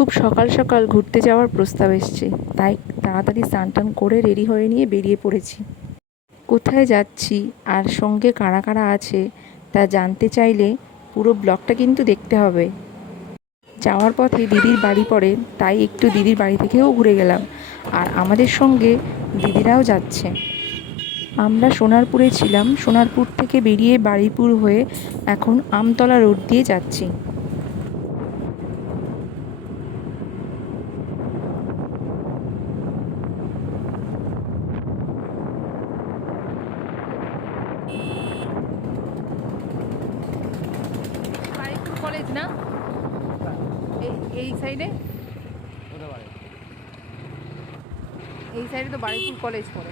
খুব সকাল সকাল ঘুরতে যাওয়ার প্রস্তাব এসছে। তাই তাড়াতাড়ি স্নান টান করে রেডি হয়ে নিয়ে বেরিয়ে পড়েছি। কোথায় যাচ্ছি আর সঙ্গে কারা কারা আছে তা জানতে চাইলে পুরো ব্লগটা কিন্তু দেখতে হবে। যাওয়ার পথে দিদির বাড়ি পড়ে, তাই একটু দিদির বাড়ি থেকেও ঘুরে গেলাম। আর আমাদের সঙ্গে দিদিরাও যাচ্ছে। আমরা সোনারপুরে ছিলাম। সোনারপুর থেকে বেরিয়ে বাড়িপুর হয়ে এখন আমতলা রোড দিয়ে যাচ্ছি বাড়িপুর কলেজ না এই এই সাইডে এই সাইডে তো বাড়িপুর কলেজ পড়ে।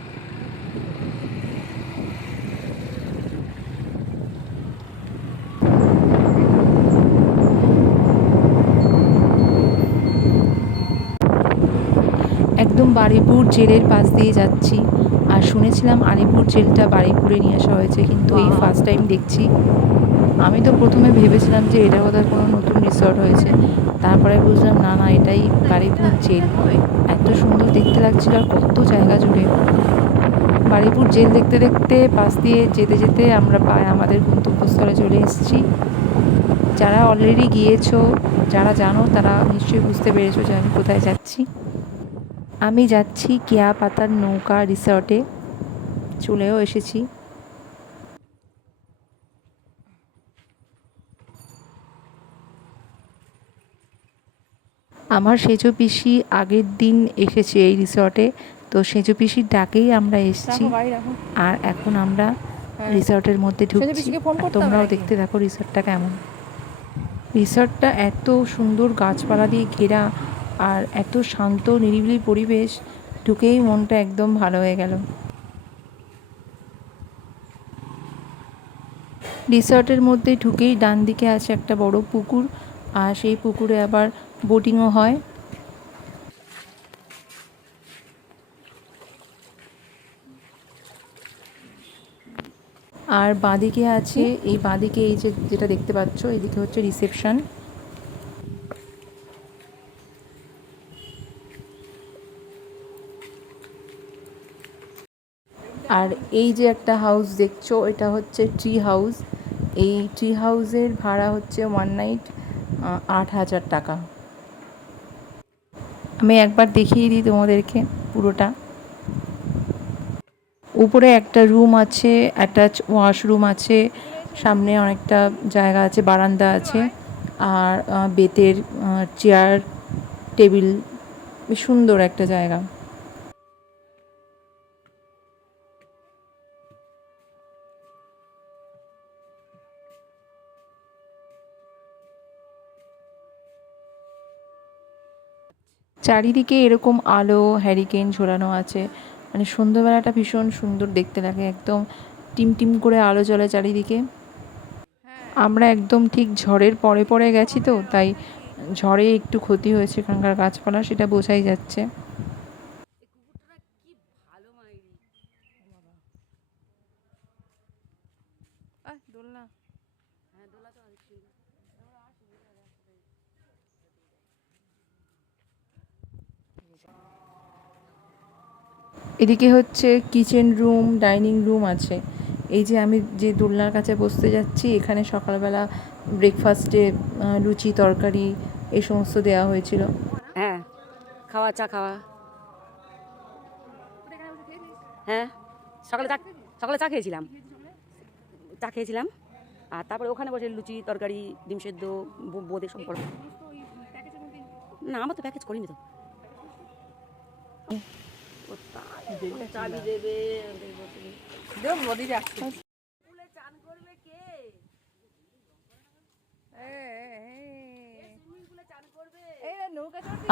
একদম বাড়িপুর জেলের পাশ দিয়ে যাচ্ছি। আর শুনেছিলাম আলিপুর জেলটা বাড়িপুরে নিয়ে আসা হয়েছে কিন্তু এই ফার্স্ট টাইম দেখছি। আমি তো প্রথমে ভেবেছিলাম যে এটা কোথায় কোনো নতুন রিসর্ট হয়েছে। তারপরে বুঝলাম, না না, এটাই বাড়িপুর জেল এত সুন্দর দেখতে লাগছিল আর কত জায়গা জুড়ে। বাড়িপুর জেল দেখতে দেখতে পাশ দিয়ে যেতে যেতে আমরা পায় আমাদের গন্তব্যস্থলে চলে এসেছি। যারা অলরেডি গিয়েছো, যারা জানো, তারা নিশ্চয়ই বুঝতে পেরেছ যে আমি কোথায় যাচ্ছি। আমি যাচ্ছি কেয়া পাতার নৌকা রিসর্টে চলেও এসেছি। আমার সেজো পিসি আগের দিন এসেছে এই রিসর্টে তো সেজো পিসির ডাকেই আমরা এসেছি। আর এখন আমরা রিসর্টের মধ্যে ঢুকছি। তোমরাও দেখতে থাকো রিসর্টটা কেমন। রিসর্টটা এত সুন্দর গাছপালা দিয়ে ঘেরা আর এত শান্ত নিরিবিলি পরিবেশ ঢুকেই মনটা একদম ভালো হয়ে গেল। রিসর্টের মধ্যে ঢুকেই ডান দিকে আছে একটা বড় পুকুর আর সেই পুকুরে আবার বোটিংও হয়। আর বাঁদিকে আছে, এই বাঁদিকে এই যে যেটা দেখতে পাচ্ছ, এদিকে হচ্ছে রিসেপশন। আর এই যে একটা হাউস দেখছ, এটা হচ্ছে ট্রি হাউস। এই ট্রি হাউসের ভাড়া হচ্ছে ওয়ান নাইট আট হাজার টাকা। আমি একবার দেখিয়ে দিই তোমাদেরকে পুরোটা। উপরে একটা রুম আছে, অ্যাটাচ ওয়াশরুম আছে, সামনে অনেকটা জায়গা আছে, বারান্দা আছে, আর বেতের চেয়ার, টেবিল সুন্দর একটা জায়গা। চারিদিকে এরকম আলো হ্যারিকেন ঝোলানো আছে। মানে সন্ধ্যাবেলাটা ভীষণ সুন্দর দেখতে লাগে, একদম টিম টিম করে আলো জ্বলে চারিদিকে। আমরা একদম ঠিক ঝড়ের পরে পরে গেছি তো, তাই ঝড়ে একটু ক্ষতি হয়েছে এখানকার গাছপালা, সেটা বোঝাই যাচ্ছে। এদিকে হচ্ছে কিচেন রুম ডাইনিং রুম আছে। এই যে আমি যে দোলনার কাছে বসতে যাচ্ছি, এখানে সকালবেলা ব্রেকফাস্টে লুচি, তরকারি, এই সমস্ত দেওয়া হয়েছিল। হ্যাঁ খাওয়া, চা খাওয়া। হ্যাঁ সকালে চা সকালে চা খেয়েছিলাম। চা খেয়েছিলাম। আর তারপরে ওখানে বসে লুচি, তরকারি, ডিম সেদ্ধ বোঁদে সব না, আমার তো প্যাকেজ করিনি তো।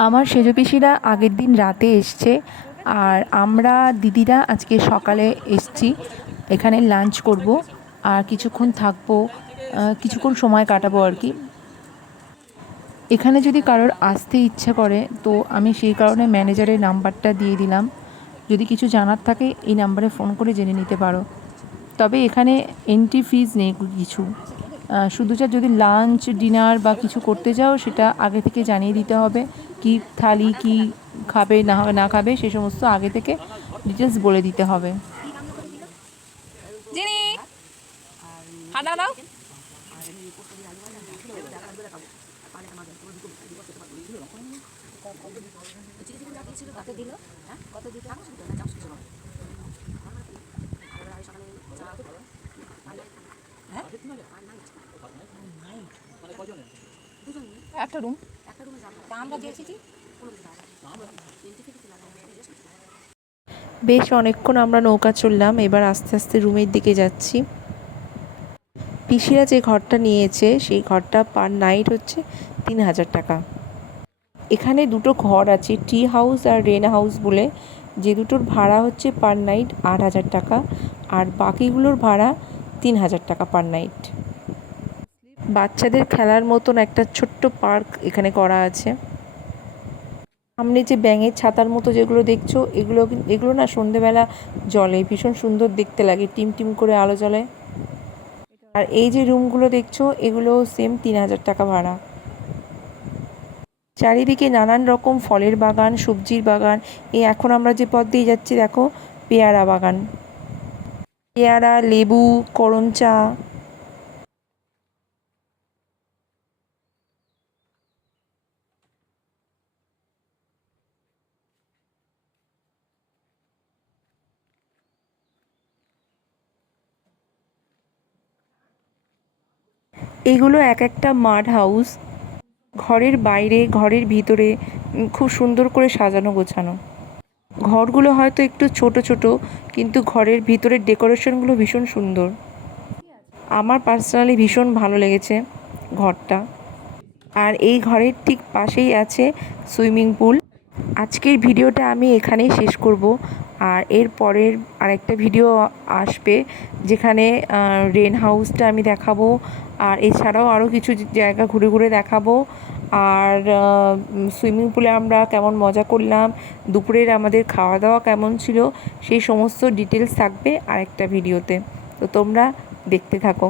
আমার সেজো পিসিরা আগের দিন রাতে এসছে আর আমরা দিদিরা আজকে সকালে এসছি। এখানে লাঞ্চ করব আর কিছুক্ষণ থাকব কিছুক্ষণ সময় কাটাবো আর কি। এখানে যদি কারোর আসতে ইচ্ছা করে, তো আমি সেই কারণে ম্যানেজারের নাম্বারটা দিয়ে দিলাম। যদি কিছু জানার থাকে, এই নাম্বারে ফোন করে জেনে নিতে পারো। তবে এখানে এন্ট্রি ফিজ নেই কিছু। শুধু যা যদি লাঞ্চ ডিনার বা কিছু করতে যাও, সেটা আগে থেকে জানিয়ে দিতে হবে কি থালি, কি খাবে, না না খাবে, সে সমস্ত আগে থেকে ডিটেলস বলে দিতে হবে। একটা রুম বেশ অনেকক্ষণ আমরা নৌকা চললাম এবার আস্তে আস্তে রুমের দিকে যাচ্ছি। পিসিরা যে ঘরটা নিয়েছে, সেই ঘরটা পার নাইট হচ্ছে তিন হাজার টাকা। এখানে দুটো ঘর আছে, টি হাউস আর রেন হাউস বলে। যে দুটোর ভাড়া হচ্ছে পার নাইট আট হাজার টাকা, আর বাকিগুলোর ভাড়া তিন হাজার টাকা পার নাইট। বাচ্চাদের খেলার মতন একটা ছোট্ট পার্ক এখানে করা আছে। সামনে যে ব্যাঙের ছাতার মতো যেগুলো দেখছ, এগুলো এগুলো না সন্ধেবেলা জলে ভীষণ সুন্দর দেখতে লাগে, টিম টিম করে আলো জ্বলে। আর এই যে রুমগুলো দেখছ এগুলো সেম তিন হাজার টাকা ভাড়া। চারিদিকে নানান রকম ফলের বাগান, সবজির বাগান। এই এখন আমরা যে পথ দিয়ে যাচ্ছি, দেখো, পেয়ারা বাগান। পেয়ারা, লেবু করঞ্চা এগুলো এক একটা মাড হাউস। ঘরের বাইরে, ঘরের ভিতরে খুব সুন্দর করে সাজানো, গোছানো। ঘরগুলো হয়তো একটু ছোট ছোট, কিন্তু ঘরের ভিতরের ডেকোরেশনগুলো ভীষণ সুন্দর। আমার পার্সোনালি ভীষণ ভালো লেগেছে ঘরটা। আর এই ঘরের ঠিক পাশেই আছে সুইমিং পুল। আজকের ভিডিওটা আমি এখানেই শেষ করব। আর এর পরের আরেকটা ভিডিও আসবে যেখানে রেন হাউসটা আমি দেখাবো। আর এছাড়াও আরও কিছু জায়গা ঘুরে ঘুরে দেখাবো। আর সুইমিং পুলে আমরা কেমন মজা করলাম, দুপুরের আমাদের খাওয়া দাওয়া কেমন ছিল, সেই সমস্ত ডিটেলস থাকবে আরেকটা ভিডিওতে তো তোমরা দেখতে থাকো।